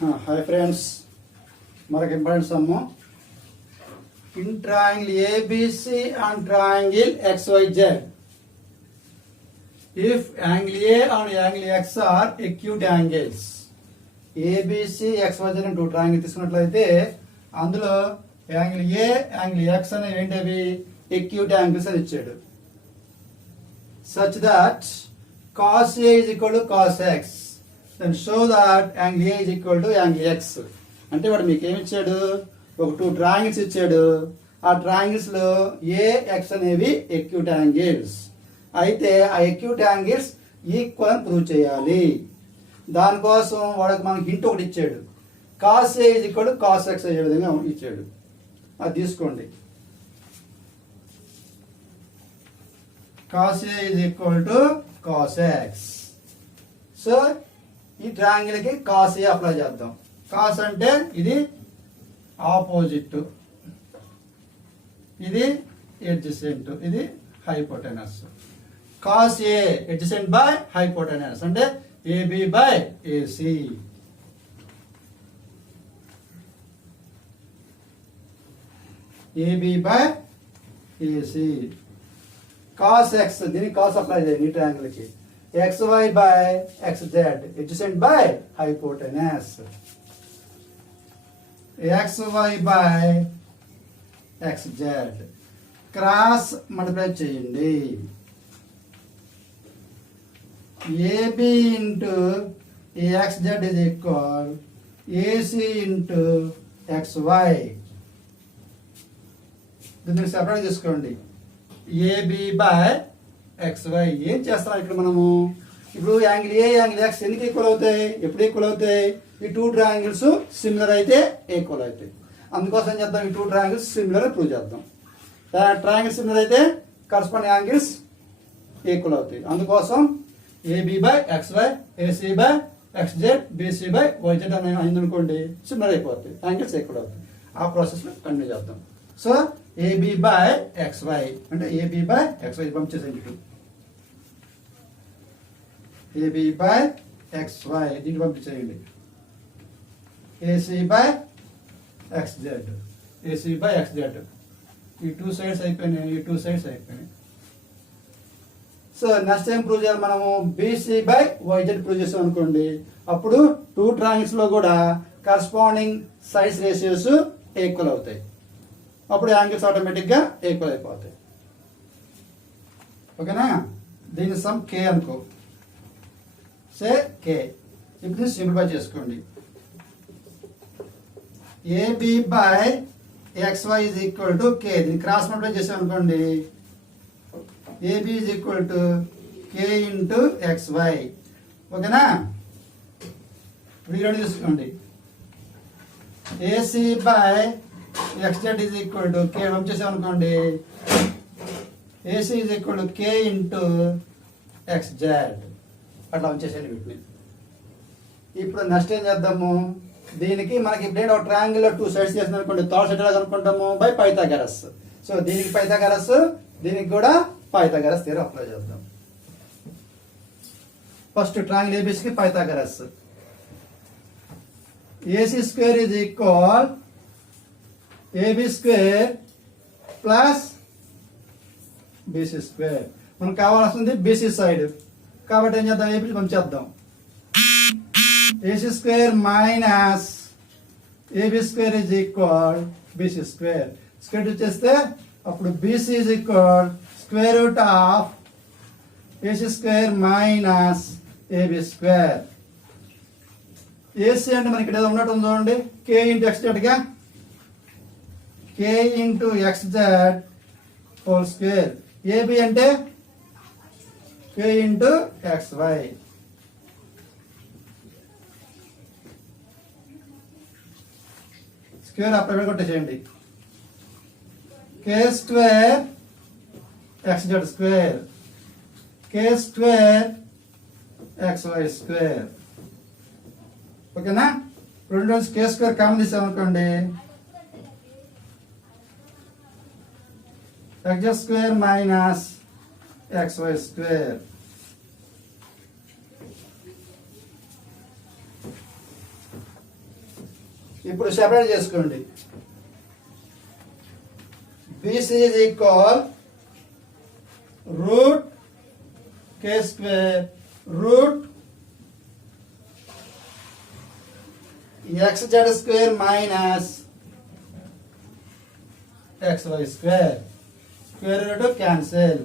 Hi friends, మనకి important some in triangle ABC and triangle XYZ. If angle A and angle X are acute angles, ABC XYZ అని 2 triangle తీసుకున్నట్లయితే అందులో angle A angle X అనే ఏంటవి acute angles అని ఇచ్చాడు. Such that cos A is equal to cos X, then show that angle A is equal to angle X. అంటే వాడు మీకు ఏమి ఇచ్చాడు, ఒక 2 ట్రయాంగిల్స్ ఇచ్చాడు. ఆ ట్రయాంగిల్స్ లో AX అనేవి ఎక్యూట్ యాంగిల్స్ అయితే ఆ ఎక్యూట్ యాంగిల్స్ ఈక్వల్ అని ప్రూవ్ చేయాలి. దానికోసం వాడికి మనకి హింట్ ఒకటి ఇచ్చాడు. cos A is equal to cos X అయ్యే విధంగా ఇచ్చాడు. అది తీసుకోండి. cos A is equal to cos X. So ఈ ట్రయాంగిల్ కి cos A అప్లై చేద్దాం. cos అంటే ఇది ఆపోజిట్, ఇది ఎడ్జసెంట్, ఇది hypotenuse. cos A adjacent by hypotenuse అంటే AB by AC. AB by AC. cos X దీనికి cos అప్లై చేయండి ఈ ట్రయాంగిల్ కి. XY by XZ adjacent by hypotenuse. XY by XZ cross multiply చేయండి. AB into XZ is equal AC into XY. దీన్ని సెపరేట్ తీసుకోండి. AB by XY. ఏం చేస్తాం ఇక్కడ మనము? ఇప్పుడు యాంగిల్ ఏ యాంగిల్ X ఎందుకు ఈక్వల్ అవుతాయి? ఎప్పుడు ఈక్వల్ అవుతాయి? ఈ 2 ట్రయాంగిల్స్ సిమిలర్ అయితే ఈక్వల్ అవుతాయి. అందుకోసం ఏం చేద్దాం, ఈ 2 ట్రయాంగిల్స్ సిమిలర్ ప్రూవ్ చేద్దాం. ట్రయాంగిల్ సిమిలర్ అయితే కరస్పాండింగ్ యాంగిల్స్ ఈక్వల్ అవుతాయి. అందుకోసం AB by XY, AC by XZ, BC by YZ అని అయిందనుకోండి, సిమిలర్ అయిపోతాయి, యాంగిల్స్ ఈక్వల్ అవుతాయి. ఆ ప్రాసెస్లో కంటిన్యూ చేద్దాం. సో AB బై XY అంటే AB బై XY పంపించేసేయండి. ఇటు AB బై XY దీన్ని పంపించేయండి. AC by XZ, AC by XZ. ఈ 2 సైడ్స్ అయిపోయినాయి, ఈ 2 సైడ్స్ అయిపోయినాయి. సో నెక్స్ట్ టైం ప్రూవ్ చేయాలి మనము BC బై YZ ప్రూవ్ చేసాం అనుకోండి, అప్పుడు 2 ట్రయాంగిల్స్ లో కూడా కరస్పాండింగ్ సైడ్స్ రేషియోస్ ఈక్వల్ అవుతాయి. అప్పుడు యాంగిల్స్ ఆటోమేటిక్ గా ఈక్వల్ అయిపోతాయి. ఓకేనా? దీని సమ్ K అనుకో, సే K. ఇప్పుడు సింప్లిఫై చేసుకోండి. AB by XY is equal to K. దీన్ని క్రాస్ మల్టిప్లై చేసాం అనుకోండి, AB is equal to K into XY. ఓకేనా? ఇప్పుడు ఈ రెండు తీసుకోండి. AC by XZ is equal to K పంపించేసాం అనుకోండి, AC is equal to K into XZ. అట్లా వచ్చేసేయండి వీటిని. ఇప్పుడు నెక్స్ట్ ఏం చేద్దాము, దీనికి మనకి ఇప్పుడు ఒక ట్రయాంగిల్ లో 2 సైడ్స్ చేసిన అనుకోండి, థర్డ్ సైడ్ ఎలా కనుక్కుంటాము? By Pythagoras. సో దీనికి పైథాగరస్, దీనికి కూడా పైథాగరస్ థియరం అప్లై చేద్దాం. ఫస్ట్ ట్రయాంగిల్ ABC కి Pythagoras. AC square is equal AB square plus BC square. మనకు కావాల్సింది BC సైడ్ కాబట్టి ఏం చేద్దాం, AB పంచేద్దాం. AC square minus AB square is equal BC square. Square వచ్చేస్తే అప్పుడు BC is equal square root of AC square minus AB square. AC అంటే మనకి ఇక్కడ ఏదో ఉన్నట్టు ఉందో అండి, K ఇంటూ XZ గా, K into XZ whole square. AB అంటే K into XY. Square apply కొట్టేసేయండి. K square XZ square, K square XY square. ఓకేనా? రెండు K స్క్వేర్ కామన్ తీసామనుకోండి, XZ square minus XY square. ఇప్పుడు సెపరేట్ చేసుకోండి. BC is equal root k square root xz square minus xy square. Square root cancel.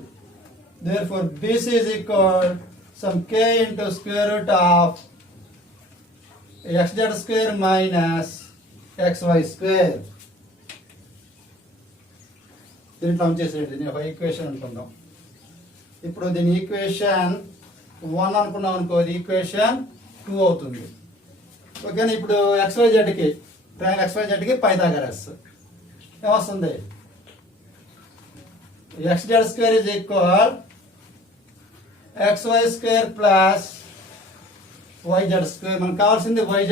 Therefore, BC is equal some k into square root of xz square minus xy square. దీంట్లో వచ్చేసేది దీని ఒక ఈక్వేషన్ అనుకుందాం. ఇప్పుడు దీని ఈక్వేషన్ 1 అనుకున్నాం అనుకో, ఇది ఈక్వేషన్ 2 అవుతుంది. ఓకేనా? ఇప్పుడు XYZకి ట్రయాంగిల్ XYZకి పైథాగరస్ ఏమొస్తుంది? xz square is equal xy square plus yz square. మనకు కావాల్సింది yz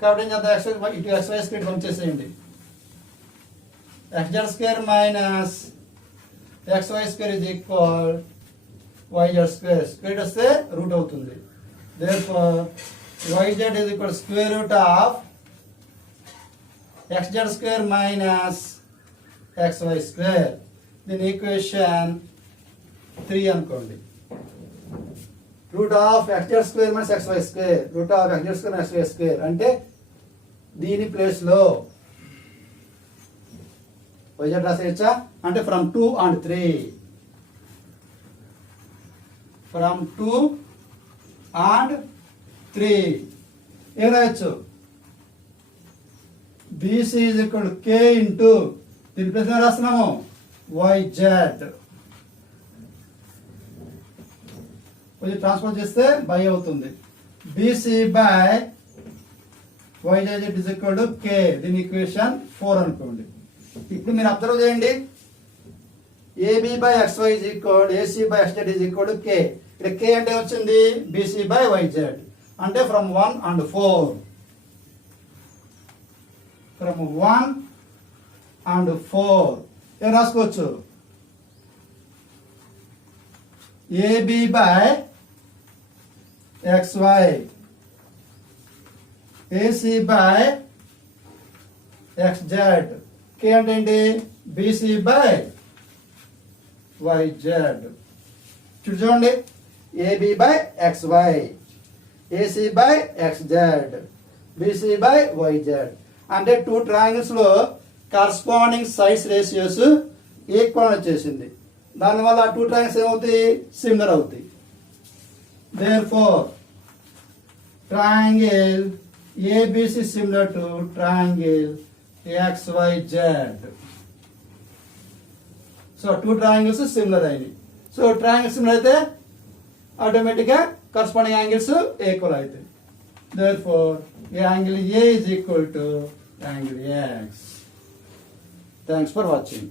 కాబట్టి ఏం చేద్దాం, ఇటు xy స్క్వేర్ పంపించేసేయండి. xz square minus xy square is equal yz square. Square వస్తే రూట్ అవుతుంది. Therefore, yz is equal square root of xz square minus xy square. దీని ఈక్వేషన్ 3 అనుకోండి. Root of xz square minus xy square. Root of xz square minus xy square అంటే దీని ప్లేస్ లో yz రాసేయచ్చా అంటే ఫ్రమ్ 2 and 3. ఫ్రమ్ 2 and 3 ఏం రాయొచ్చు? BC is equal to k into దీని ప్లేస్ లో రాస్తున్నాము yz. కొంచెం ట్రాన్స్ఫర్ చేస్తే బై అవుతుంది. BC by yz is equal to k. దీని ఈక్వేషన్ 4 అనుకోండి. ఇప్పుడు మీరు అబ్జర్వ్ చేయండి, AB by XY is equal AC by XZ is equal to K. ఇక్కడ K అంటే వచ్చింది BC by YZ అంటే ఫ్రమ్ 1 and 4. ఫ్రమ్ 1 and 4 ఏం రాసుకోవచ్చు? AB by XY AC by XZ. K అంటే ఏంటి? BC by YZ. చూడండి, AB by XY AC by XZ BC by YZ అంటే 2 ట్రయాంగిల్స్ లో కరస్పాండింగ్ సైడ్స్ రేషియోస్ ఈక్వల్ వచ్చేసింది. దానివల్ల 2 ట్రయాంగిల్స్ ఏమవుతాయి? సిమిలర్ అవుతాయి. Therefore, triangle ABC similar to triangle XYZ. So 2 triangles similar అయినాయి. సో ట్రయాంగిల్స్ సిమిలర్ అయితే ఆటోమేటిక్గా కరస్పాండింగ్ యాంగిల్స్ ఈక్వల్ అవుతాయి. Therefore, angle A is equal to angle X. Thanks for watching.